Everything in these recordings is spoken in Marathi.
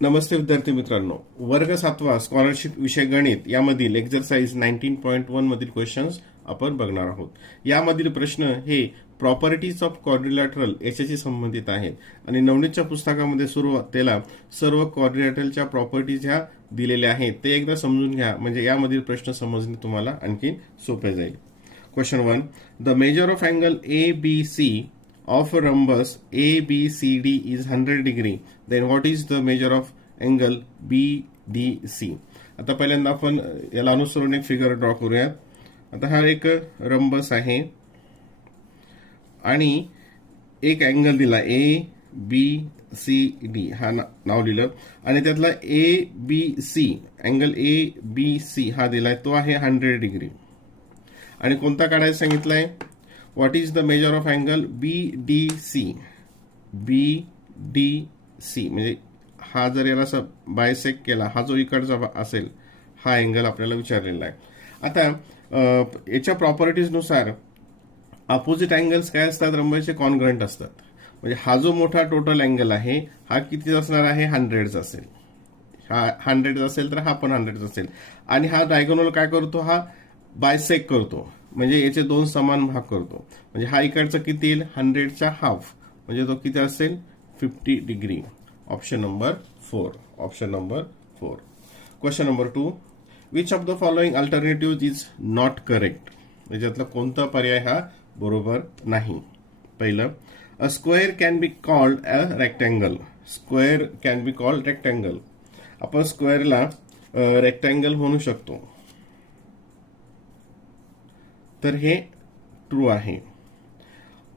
नमस्ते विद्यार्थी मित्रांनो, वर्ग 7वा स्कॉलरशिप विषय गणित यामधील एक्झरसाइज 19.1 मधील क्वेश्चन्स आपण बघणार आहोत. यामधील प्रश्न हे प्रॉपर्टीज ऑफ क्वाड्रिलॅटरल याच्याशी संबंधित आहेत आणि नवनीतच्या पुस्तकामध्ये सुरुवातीला सर्व क्वाड्रिलॅटरलच्या प्रॉपर्टीज ह्या दिलेल्या आहेत. ते एकदा समजून घ्या, म्हणजे यामधील प्रश्न समजणे तुम्हाला आणखी सोपे जाईल. Question 1. The measure of angle ABC of a rhombus ABCD is 100 degree, then what is the measure of angle BDC? आता पहिल्यांदा आपण याला अनुसरून एक फिगर ड्रॉ करूयात. आता हा एक रंबस आहे आणि एक अँगल दिला ABCD, हा नाव लिहिलं आणि त्यातला ABC अँगल ABC हा दिलाय, तो आहे 100 डिग्री. आणि कोणता काढायला सांगितलाय? What is the measure of angle BDC? BDC म्हणजे हा जर याला असं बायसेक्ट केला, हा जो इकडचा असेल हा अँगल आपल्याला विचारलेला आहे. आता याच्या प्रॉपर्टीज नुसार अपोजिट अँगल्स काय असतात? रंबसचे कॉन्ग्रंट असतात. म्हणजे हा जो मोठा टोटल अँगल आहे हा किती असणार आहे? 100 असेल. हा 100 असेल तर हा पण 100 असेल. आणि हा डायगोनल काय करतो? हा बायसेक्ट करतो, म्हणजे याचे दोन समान भाग करतो. म्हणजे हा इकडचा किती येईल? 100चा हाफ, म्हणजे तो किती असेल? 50 degree. Option number 4. Option number 4. Question number 2. Which of the following alternative is not correct? याच्यातला कोणता पर्याय हा बरोबर नाही? पहिलं, a square can be called a rectangle. Square can be called rectangle. आपण स्क्वेअरला रेक्टँगल म्हणू शकतो, तर हे ट्रू आहे.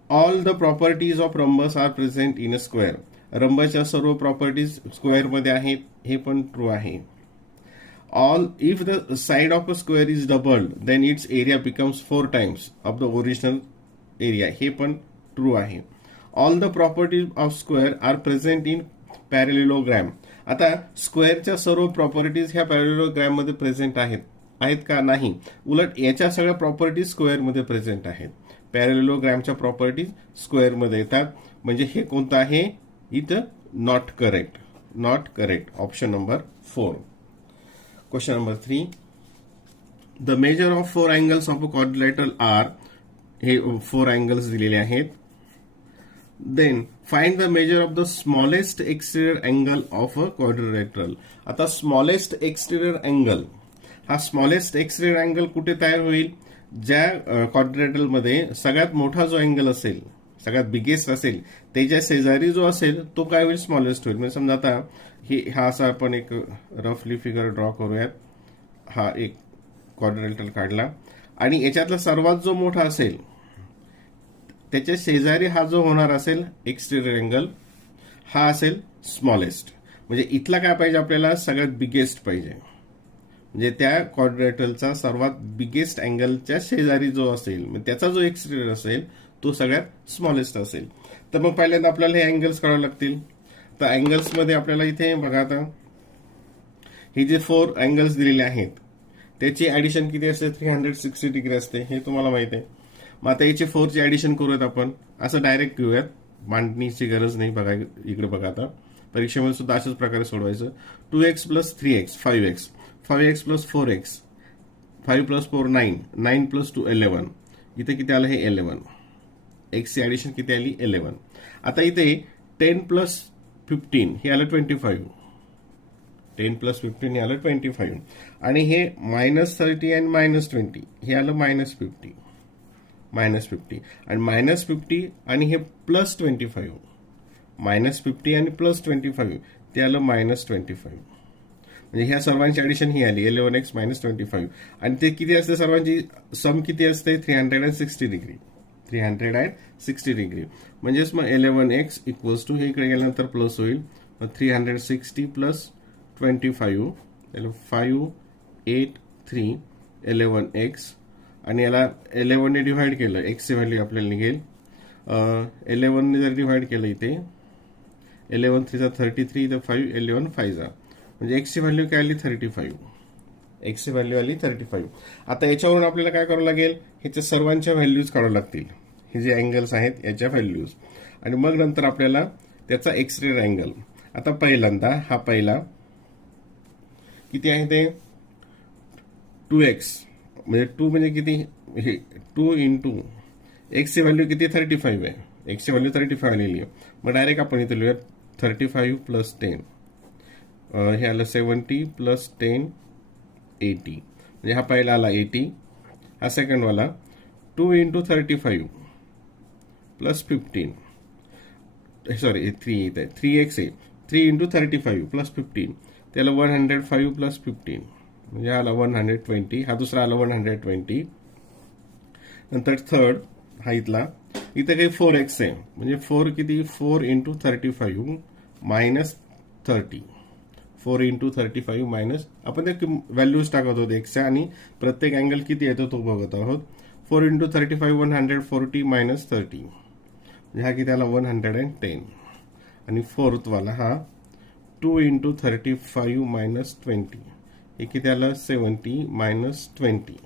All the properties of rhombus are present in a square. रंबसच्या सर्व प्रॉपर्टीज स्क्वेअर मध्ये आहेत, हे पण ट्रू आहे. All if the side of a square is doubled then its area becomes 4 times of the original area, हे पण ट्रू आहे. All the properties of square are present in parallelogram. आता स्क्वेअरच्या सर्व प्रॉपर्टीज ह्या पॅरेलिलोग्रॅम मध्ये प्रेझेंट आहेत का? नाही. उलट याच्या सगळ्या प्रॉपर्टीज स्क्वेअर मध्ये प्रेझेंट आहेत. पॅरेलिलोग्रॅमच्या प्रॉपर्टीज स्क्वेअर मध्ये येतात. म्हणजे हे कोणतं आहे? इथं not correct. Not correct. Option number 4. Question number 3. The measure of 4 angles of a quadrilateral are. हे 4 अँगल्स दिलेले आहेत. Then find the measure of the smallest exterior angle of a quadrilateral. आता स्मॉलेस्ट एक्सटेरियर अँगल, हा स्मॉलेस्ट एक्सटेरियर अँगल कुठे तयार होईल? ज्या क्वाड्रिलॅटरल मध्ये सगळ्यात मोठा जो अँगल असेल, सगळ्यात बिगेस्ट असेल, त्याच्या शेजारी जो असेल तो काय होईल? स्मॉलेस्ट होईल. म्हणजे समजा आता हा असा आपण एक रफली फिगर ड्रॉ करूयात. हा एक क्वाड्रिलॅटरल काढला आणि याच्यातला सर्वात जो मोठा असेल त्याच्या शेजारी हा जो होणार असेल एक्सटेरियर अँगल, हा असेल स्मॉलेस्ट. म्हणजे इथला काय पाहिजे आपल्याला? सगळ्यात बिगेस्ट पाहिजे. म्हणजे त्या क्वाड्रिलॅटरलचा सर्वात बिगेस्ट अँगलच्या शेजारी जो असेल, म्हणजे त्याचा जो एक्सटेरियर असेल तो सगळ्यात स्मॉलेस्ट असेल. तर मग पहिल्यांदा आपल्याला हे अँगल्स काढावे लागतील. तर अँगल्स मध्ये आपल्याला इथे बघा, आता हे जे 4 अँगल्स दिलेले आहेत त्याची ऍडिशन किती असते? 360 डिग्री असते, हे तुम्हाला माहिती आहे. मग आता याची 4 ची ऍडिशन करूयात आपण. असं डायरेक्ट घेऊयात, मांडणीची गरज नाही. बघा इकडे बघा, आता परीक्षेमध्ये सुद्धा अशाच प्रकारे सोडवायचं. 2x + 3x 5x, 5x + 4x, 5 + 4 9, 9 + 2 11. इथे किती आलं? हे 11. x ची ऍडिशन किती आली? 11. आता इथे 10 + 15 हे आलं 25. 10 + 15 हे आलं 25. आणि हे -30 आणि -20 हे आलं -50. -50 आणि -50 आणि हे +25. -50 आणि +25 ते आलं -25. म्हणजे ह्या सर्वांची ऍडिशन ही आली 11x - 25. आणि ते किती असते? सर्वांची सम किती असते? 360 डिग्री. 360 डिग्री. म्हणजेच मग 11x इक्वल्स टू, हे इकडे गेल्यानंतर प्लस होईल, मग 360 + 25 5 8 3 11x. आणि याला 11 ने डिव्हाइड केलं, एक्सची व्हॅल्यू आपल्याला निघेल. 11 ने जर डिव्हाइड केलं इथे 11 3 33, इथं 5 11 5 म्हणजे एक्सची व्हॅल्यू काय आली? 35. एक्सची व्हॅल्यू आली 35. आता याच्यावरून आपल्याला काय करावं लागेल? ह्याच्या सर्वांच्या व्हॅल्यूज काढावं लागतील. हे जे अँगल्स आहेत याच्या व्हॅल्यूज, आणि मग नंतर आपल्याला त्याचा एक्सटेरियर अँगल. आता पहिल्यांदा हा पहिला किती आहे ते 2x, म्हणजे 2 म्हणजे किती, हे 2 इंटू एक्सची व्हॅल्यू किती 35 आहे, एक्सची व्हॅल्यू 35 आलेली आहे. मग डायरेक्ट आपण इथे लिहूया 35 प्लस 10, हे आलं 70 प्लस 10 80, म्हणजे हा पहिला आला 80, हा सेकंड वाला 2 इंटू 35 प्लस 15, सॉरी 3 येत आहे 3x आहे, 3 इंटू 35 प्लस 15, त्याला 105 प्लस 15, म्हणजे आला 120, हा दुसरा आला 120. नंतर थर्ड हा इथला, इथं काही 4x आहे, म्हणजे 4 किती 4 इंटू 35 मायनस 30, 4 इंटू 35 मायनस, आपण ते व्हॅल्यूज टाकत होतो एक्सच्या आणि प्रत्येक अँगल किती येतो तो बघत आहोत. 4 इंटू 35 140 मायनस 30, म्हणजे हा किती आला 110. आणि फोर्थ वाला हा 2 इंटू 35 मायनस 20, हे किती आलं 70 मायनस 20,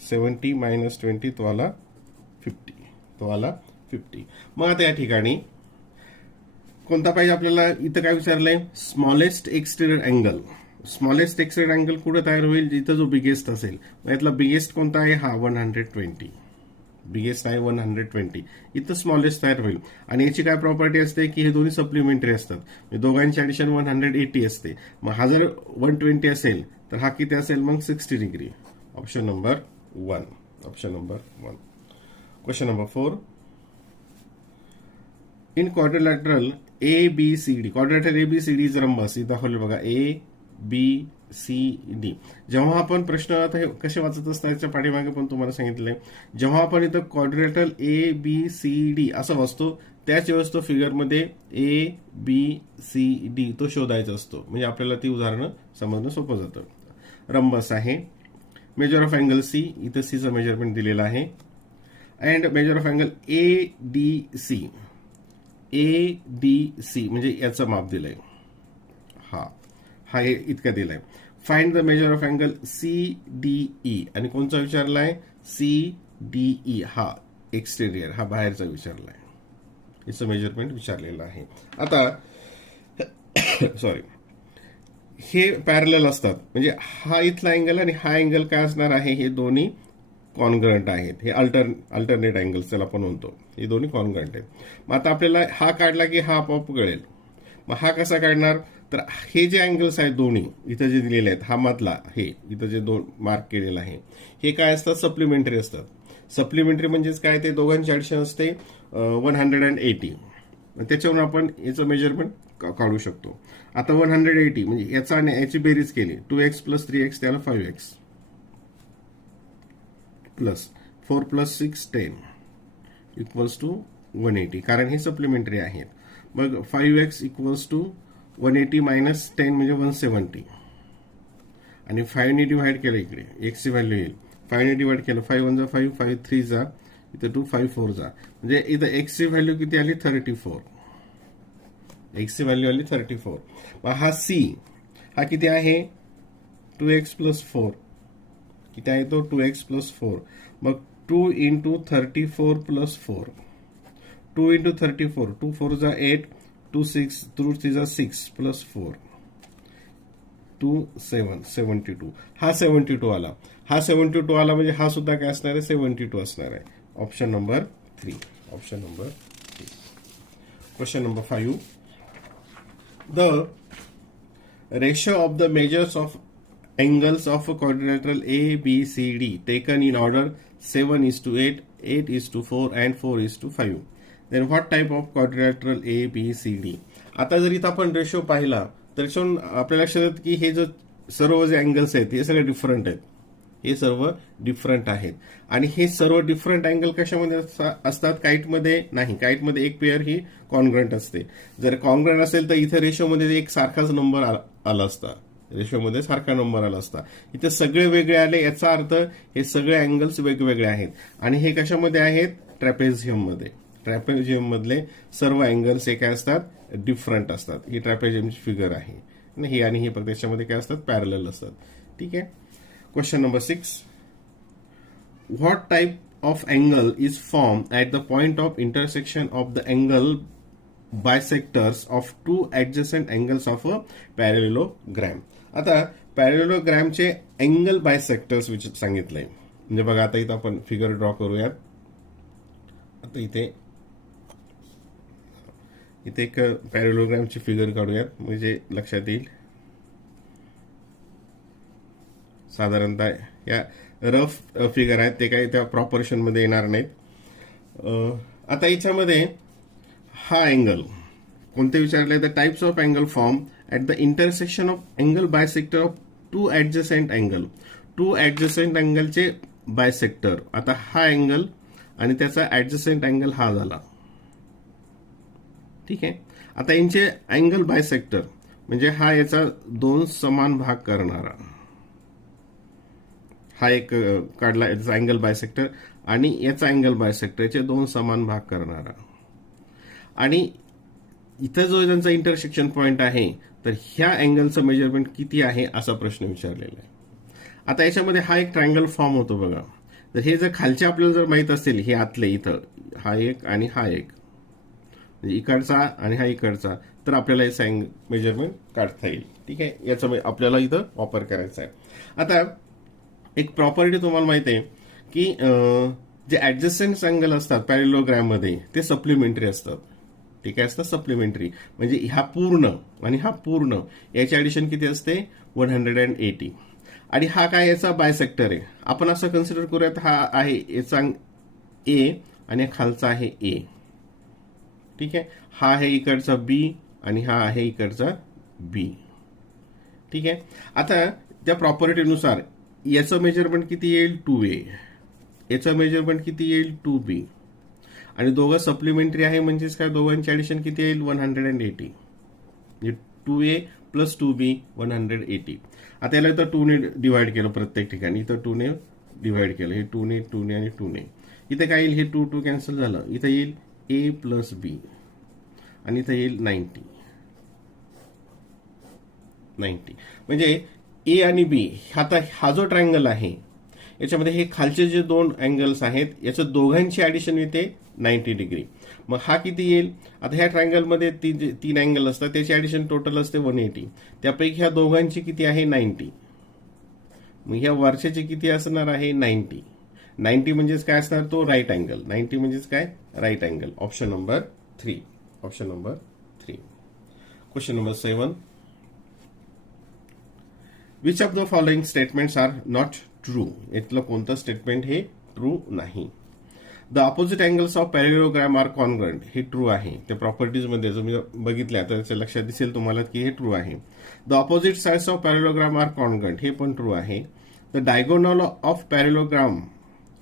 70 मायनस 20 तो आला 50. मग आता या ठिकाणी कोणता पाहिजे आपल्याला, इथं काय विचारलंय smallest exterior angle. Smallest exterior angle कुठे तयार होईल, जिथं जो बिगेस्ट असेल. यातला बिगेस्ट कोणता आहे, हा 120, बिगेस्ट आहे 120, इथं स्मॉलेस्ट तयार होईल. आणि याची काय प्रॉपर्टी असते की हे दोन्ही सप्लिमेंटरी असतात, दोघांची ऍडिशन 180 असते. मग हा जर 120 असेल तर हा किती असेल मग 60 degree. Option number 1. Question number 4. In quadrilateral ABCD, quadrilateral ABCD is rhombus, इथं दाखवले बघा ABCD. जेव्हा आपण प्रश्न आता हे कसे वाचत असता याच्या पाठीमागे पण तुम्हाला सांगितलंय, जेव्हा आपण इथं क्वाड्रिलॅटरल ABCD असं वाचतो त्याच वेळेस तो फिगरमध्ये ABCD तो शोधायचा असतो, म्हणजे आपल्याला ती उदाहरणं समजणं सोपं जातं. रंबस आहे, मेजर ऑफ अँगल C, इथं Cचं मेजरमेंट दिलेलं आहे. And major of angle ADC, म्हणजे याचं माप दिलंय, हा इतका दिलाय. Find the measure of angle CDE, आणि कोणचा विचारलाय CDE, हा एक्सटेरियर, हा बाहेरचा विचारलाय, याचं मेजरमेंट विचारलेलं आहे. आता सॉरी, हे पॅरलल असतात, म्हणजे हा इथला अँगल आणि हा अँगल काय असणार आहे, हे दोन्ही कॉन्ग्रंट आहेत, हे अल्टरनेट अँगल्स त्याला आपण म्हणतो, हे दोन्ही कॉन्ग्रंट आहेत. मग आता आपल्याला हा काढला की हा आपोआप कळेल. मग हा कसा काढणार, तर हे जे अँगल्स आहेत दोन्ही इथं जे दिलेले आहेत, हा मधला हे इथं जे दोन मार्क केलेलं आहे, हे काय असतात सप्लिमेंटरी असतात. सप्लिमेंटरी म्हणजेच काय, ते दोघांची ऍडिशन असते 180, त्याच्यावरून आपण याचं मेजरमेंट काढू शकतो. आता 180 म्हणजे याचा आणि याची बेरीज केली, 2x प्लस 3x त्याला 5x plus 4 plus 6 10 equals to 180, कारण हे सप्लिमेंटरी आहेत. मग 5x इक्वल्स टू 180 मायनस 10 म्हणजे 170, आणि 5 ने डिवाइड केलं, इकडे x ची व्हॅल्यू येईल, 5 ने डिवाइड केलं, 5 1 जा 5, 5 3 जा, इथं 2 5 4 जा, म्हणजे इथं x ची व्हॅल्यू किती आली 34, x ची व्हॅल्यू आली 34. मग हा C हा किती आहे 2x प्लस 4, किती आहे तो 2x प्लस 4. मग 2 इंटू 34 प्लस 4, 2 इंटू 34, 2 4 जा 8, 2 6 2 3 जा 6 प्लस 4 2 7 72, हा 72 आला. हा 72 आला म्हणजे हा सुद्धा काय असणार आहे 72 असणार आहे. Option number 3. Question number 5. The ratio of the measures of angles of a quadrilateral ABCD taken in order 7:8, 8:4 and 4:5. Then what type of quadrilateral ABCD? आता जर इथं आपण रेशो पाहिला तर आपल्या लक्षात येतं की हे जो सर्व जे अँगल्स आहेत हे सगळे डिफरंट आहेत, हे सर्व डिफरंट आहेत. आणि हे सर्व डिफरंट अँगल कशामध्ये असतात, काईटमध्ये नाही, काईटमध्ये एक पेअर ही कॉन्ग्रंट असते. जर कॉन्ग्रंट असेल तर इथे रेशोमध्ये एक सारखाच नंबर आला असता, रेशोमध्ये सारखा नंबर आला असता. इथे सगळे वेगळे आले, याचा अर्थ हे सगळे अँगल्स वेगवेगळे आहेत. आणि हे कशामध्ये आहेत, ट्रॅपेझियम मध्ये. ट्रॅपेझियम मधले सर्व अँगल्स हे काय असतात, डिफरंट असतात. ही ट्रॅपेझियमची फिगर आहे, ही आणि ही फक्त त्याच्यामध्ये काय असतात, पॅरलल असतात. ठीक आहे. Question number 6. What type of angle is form at the point of intersection of the angle bisectors of two adjacent angles of a parallelogram. आता पॅरेललोग्रॅमचे अँगल बायसेक्टर्स सांगितलंय. म्हणजे बघा आता इथं आपण फिगर ड्रॉ करूयात. आता इथे एक पॅरेललोग्रॅमची फिगर काढूयात म्हणजे लक्षात येईल. साधारणतः या रफ फिगर आहेत, ते काही त्या प्रॉपोर्शन मध्ये येणार नाहीत. आता याच्यामध्ये हा अँगल कोणते विचारले तर types of angle form at the intersection of angle bisector of two adjacent angle. Two adjacent अँगलचे बायसेक्टर. आता हा अँगल आणि त्याचा ऍडजसंट अँगल हा झाला. ठीक आहे. आता यांचे अँगल बायसेक्टर म्हणजे हा याचा दोन समान भाग करणारा, हा एक काढला याचा अँगल बायसेक्टर आणि याचा अँगल बायसेक्टरचे दोन समान भाग करणारा. आणि इथं जो त्यांचा इंटरसेक्शन पॉइंट आहे तर ह्या अँगलचं मेजरमेंट किती आहे असा प्रश्न विचारलेला आहे. आता याच्यामध्ये हा एक ट्रायंगल फॉर्म होतो बघा. तर हे जर खालचे आपल्याला जर माहित असेल, हे आतले इथं हा एक आणि हा एक, म्हणजे इकडचा आणि हा इकडचा, तर आपल्याला याचं मेजरमेंट काढता येईल. ठीक आहे. याचा आपल्याला इथं वापर करायचा आहे. आता एक प्रॉपर्टी तुम्हाला माहिती आहे की जे ऍडजस्टंट अँगल असतात पॅरेललोग्रॅम मध्ये ते सप्लिमेंटरी असतात. ठीक आहे, असतात सप्लिमेंटरी. म्हणजे हा पूर्ण आणि हा पूर्ण याची ऍडिशन किती असते 180. आणि हा काय याचा बायसेक्टर आहे. आपण असं कन्सिडर करूयात हा आहे याचा ए आणि खालचा आहे ए. ठीक आहे. हा आहे इकडचा बी आणि हा आहे इकडचा बी. ठीक आहे. आता त्या प्रॉपर्टीनुसार याचं मेजरमेंट किती येईल 2a, याचं मेजरमेंट किती येईल 2b, आणि दोघं सप्लिमेंटरी आहे म्हणजेच काय दोघांची ऍडिशन किती येईल 180. म्हणजे 2a प्लस 2b 180. आता याला इथं 2 ने डिवाइड केलं प्रत्येक ठिकाणी. इथं 2 ने डिवाइड केलं. हे 2 ने 2 ने आणि 2 ने. इथे काय येईल, हे 2 2 कॅन्सल झालं. इथं येईल a प्लस b आणि इथं येईल 90. म्हणजे ए आणि बी आता हा जो ट्रायंगल आहे याच्यामध्ये हे खालचे जे दोन अँगल्स आहेत याच्या दोघांची ऍडिशन येते 90 डिग्री. मग हा किती येईल. आता ह्या ट्रायंगलमध्ये तीन अँगल असतात, त्याची ऍडिशन टोटल असते 180. त्यापैकी ह्या दोघांची किती आहे 90. मग ह्या वरच्याची किती असणार आहे 90. 90 म्हणजेच काय असणार तो राईट अँगल. 90 म्हणजेच काय right angle. Option number 3. Option number 3. Question number 7. Which of the following statements are not true. यातलं कोणतं स्टेटमेंट हे ट्रू नाही. The opposite angles of parallelogram are congruent. हे ट्रू आहे. त्या प्रॉपर्टीज मध्ये तुम्ही बघितल्या तर त्याच्या लक्षात दिसेल तुम्हाला की हे ट्रू आहे. The opposite sides of parallelogram are congruent. हे पण ट्रू आहे. The diagonal of parallelogram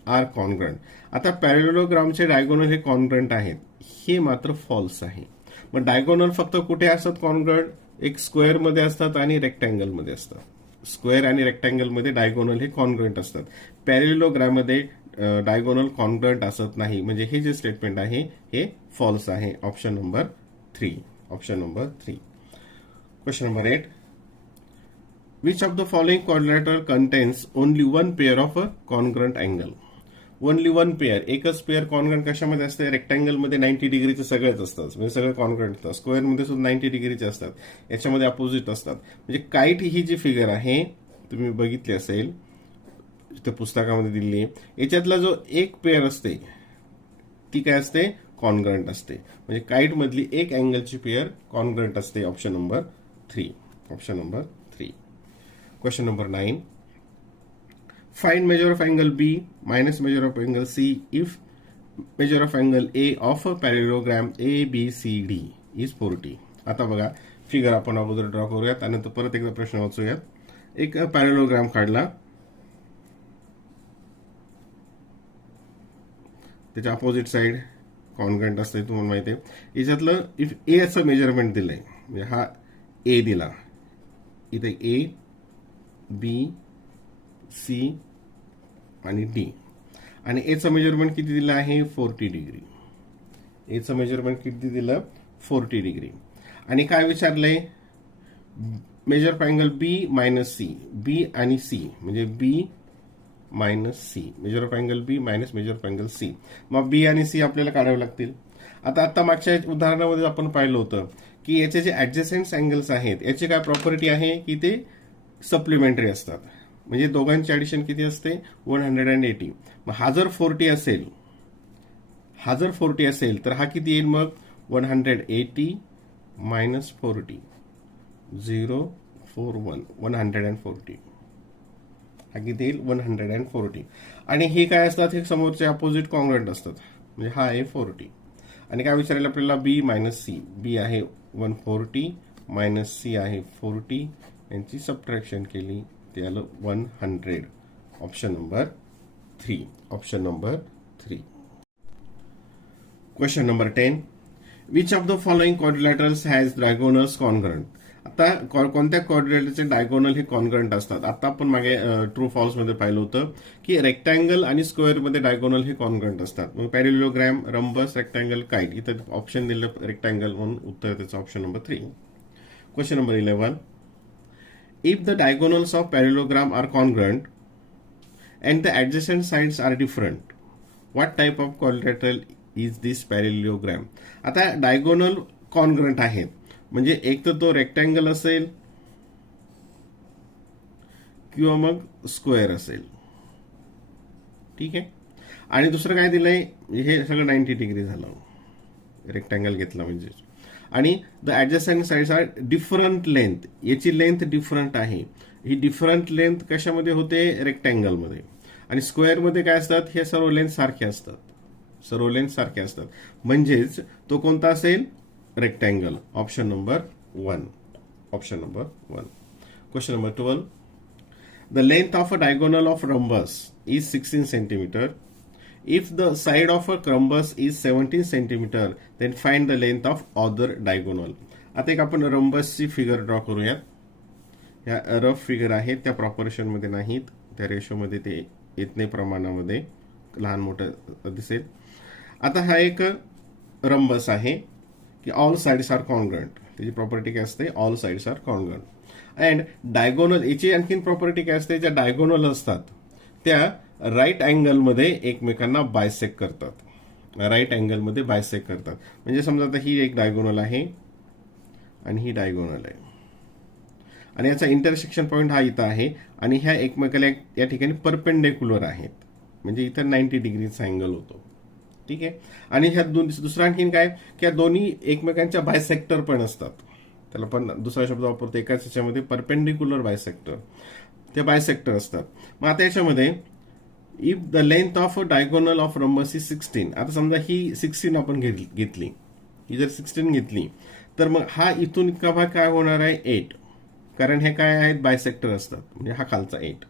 are congruent. आता पॅरेललोग्रामचे डायगोनल हे कॉन्ग्रंट आहेत, हे मात्र फॉल्स आहे. मग डायगोनल फक्त कुठे असतात कॉन्ग्रंट, एक स्क्वेअर मध्ये असतात आणि रेक्टँगल मध्ये असतात. स्क्वेअर आणि रेक्टँगल मध्ये डायगोनल हे कॉन्ग्रंट असतात. पॅरेललोग्राम मध्ये डायगोनल कॉन्ग्रंट असत नाही. म्हणजे हे जे स्टेटमेंट आहे हे फॉल्स आहे. Option number 3. Option number 3. Question number 8. Which of the following quadrilateral contains only one pair of a congruent angle. Only one pair, एकच पेअर कॉन्ग्रंट कशामध्ये असते, रेक्टँगल मध्ये 90 डिग्रीचे सगळेच असतात. म्हणजे सगळे कॉन्ग्रंट असतात. स्क्वेअर मध्ये सुद्धा 90 डिग्रीचे असतात. याच्यामध्ये अपोजिट असतात. म्हणजे काईट ही जी फिगर आहे तुम्ही बघितली असेल त्या पुस्तकामध्ये दिलेली आहे, याच्यातला जो एक पेअर असते ती काय असते कॉन्ग्रंट असते. म्हणजे काईट मधली एक अँगलची पेअर कॉन्ग्रंट असते. Option number 3. Option number 3. Question number 9. Find measure of angle B minus measure of angle C if measure of angle A of a parallelogram ABCD is 40. आता बघा फिगर आपण अगोदर ड्रॉ करूयात आणि नंतर परत एकदा प्रश्न वाचूयात. एक पॅरेललोग्राम काढला, त्याच्या अपोजिट साइड कॉन्ग्रंट असते तुम्हाला माहिती आहे. याच्यातलं इफ ए असं मेजरमेंट दिलंय, म्हणजे हा ए दिला, इथे ए बी सी आणि डी, आणि एचं मेजरमेंट किती दिलं आहे 40 डिग्री. एचं मेजरमेंट किती दिलं 40 डिग्री. आणि काय विचारलंय measure of angle B minus C. B आणि सी म्हणजे B minus C, measure of angle B minus measure of angle C. मग बी आणि सी आपल्याला काढावे लागतील. आता मागच्या उदाहरणामध्ये आपण पाहिलं होतं की याचे जे ऍडजस्टंट अँगल्स आहेत याची काय प्रॉपर्टी आहे की ते सप्लिमेंटरी असतात. म्हणजे दोघांची ऍडिशन किती असते 180. मग हा जर 40 असेल तर हा किती येईल मग 180 मायनस 40 041 140. हा किती येईल 140. आणि हे काय असतात हे समोरचे अपोजिट कॉन्ग्रंट असतात. म्हणजे हा आहे 40 आणि काय विचारायला आपल्याला बी मायनस सी. बी आहे 140 मायनस सी आहे 40. यांची सबट्रॅक्शन केली ते आलं 100. Option number 3. Option number 3. Question number 10. Which of the following quadrilaterals has diagonals congruent. आता कोणत्या क्वाड्रिलॅटरचे डायगोनल हे कॉन्ग्रंट असतात. आता आपण मागे ट्रू फॉल्स मध्ये पाहिलं होतं की रेक्टँगल आणि स्क्वेअर मध्ये डायगोनल हे कॉन्ग्रंट असतात. मग पॅरेललोग्रॅम, रंबस, रेक्टँगल, काइट. इथं ऑप्शन दिलं रेक्टँगल म्हणून उत्तर त्याचं option number 3. Question number 11. If the diagonals of parallelogram are congruent and the adjacent sides are different, what type of quadrilateral is this parallelogram? आता डायगोनल कॉन्ग्रंट आहेत म्हणजे एक तर तो रेक्टँगल असेल किंवा मग स्क्वेअर असेल. ठीक आहे. आणि दुसरं काय दिलंय हे सगळं 90 डिग्री झालं रेक्टँगल घेतला म्हणजे. आणि the adjacent sides are different length. याची लेंथ डिफरंट आहे. ही डिफरंट लेंथ कशामध्ये होते रेक्टँगलमध्ये. आणि स्क्वेअरमध्ये काय असतात हे सर्व लेंथ सारखे असतात. सर्व लेंथ सारखे असतात म्हणजेच तो कोणता असेल rectangle. Option number 1. Option number 1. Question number 12. The length of a diagonal of rhombus is 16 centimeter. If the side of a rhombus is 17 centimeter, then find the length of other diagonal. आता एक आपण रंबसची फिगर ड्रॉ करूयात. ह्या रफ फिगर आहेत त्या प्रॉपोर्शन मध्ये नाहीत, त्या रेशो मध्ये ते येत नाही प्रमाणामध्ये, लहान मोठं दिसेल. आता हा एक रंबस आहे की ऑल साइड्स आर कॉन्ग्रंट. त्याची प्रॉपर्टी काय असते all sides are congruent. And diagonal याची आणखीन प्रॉपर्टी काय असते ज्या डायगोनल असतात त्या राईट अँगल मध्ये एकमेकांना बायसेक्ट करतात. राईट अँगल मध्ये बायसेक्ट करतात. म्हणजे समजा आता ही एक डायगोनल आहे आणि ही डायगोनल आहे आणि याचा इंटरसेक्शन पॉइंट हा इथं आहे आणि ह्या एकमेकाला या ठिकाणी परपेंडिक्युलर आहेत. म्हणजे इथं 90 डिग्रीचा अँगल होतो. ठीक आहे. आणि ह्या दुसरा आणखीन काय की या दोन्ही एकमेकांच्या बायसेक्टर पण असतात. त्याला पण दुसरा शब्द वापरतो एकाच ह्याच्यामध्ये परपेंडिक्युलर बायसेक्टर. ते बायसेक्टर असतात. मग आता याच्यामध्ये if the length of a diagonal of rhombus is 16. आता समजा ही 16 आपण घेतली. ही जर 16 घेतली तर मग हा इथून इतका भाग काय होणार आहे 8. कारण हे काय आहेत बायसेक्टर असतात. म्हणजे हा खालचा 8.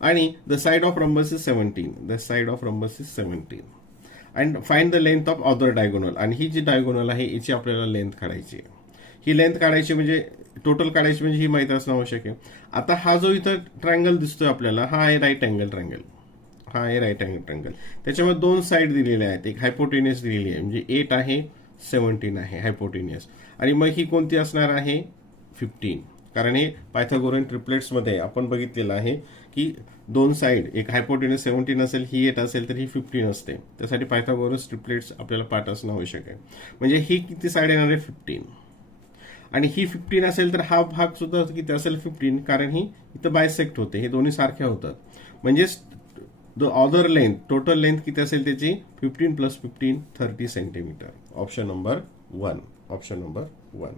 आणि the side of rhombus is 17. The side of rhombus is 17. And find the length of other diagonal. आणि ही जी डायगोनल आहे याची आपल्याला लेंथ काढायची आहे. ही लेंथ काढायची म्हणजे टोटल काढायची म्हणजे ही माहित असणं आवश्यक आहे. आता हा जो इथं ट्रायंगल दिसतोय आपल्याला हा आहे राईट अँगल ट्रायंगल. हा आहे राईट अँगल ट्रायंगल. त्याच्यामध्ये दोन साइड दिलेल्या आहेत. एक हायपोटेनियस दिलेली आहे म्हणजे 8 आहे 17 आहे हायपोटेनियस. आणि मग ही कोणती असणार आहे 15. कारण हे पायथागोरन ट्रिपलेट्समध्ये आपण बघितलेलं आहे की दोन साइड एक हायपोटेनियस 17 असेल ही 8 असेल तर ही 15 असते. त्यासाठी पायथागोरस ट्रिपलेट्स आपल्याला पाठ असणं आवश्यक आहे. म्हणजे ही किती साइड येणार आहे 15. आणि ही 15 असेल तर हा भाग सुद्धा किती असेल 15. कारण ही इथं बायसेक्ट होते. हे दोन्ही सारख्या होतात. म्हणजेच the other length total length किती असेल त्याची 15 + 15 30 centimetre. Option number 1. Option number 1.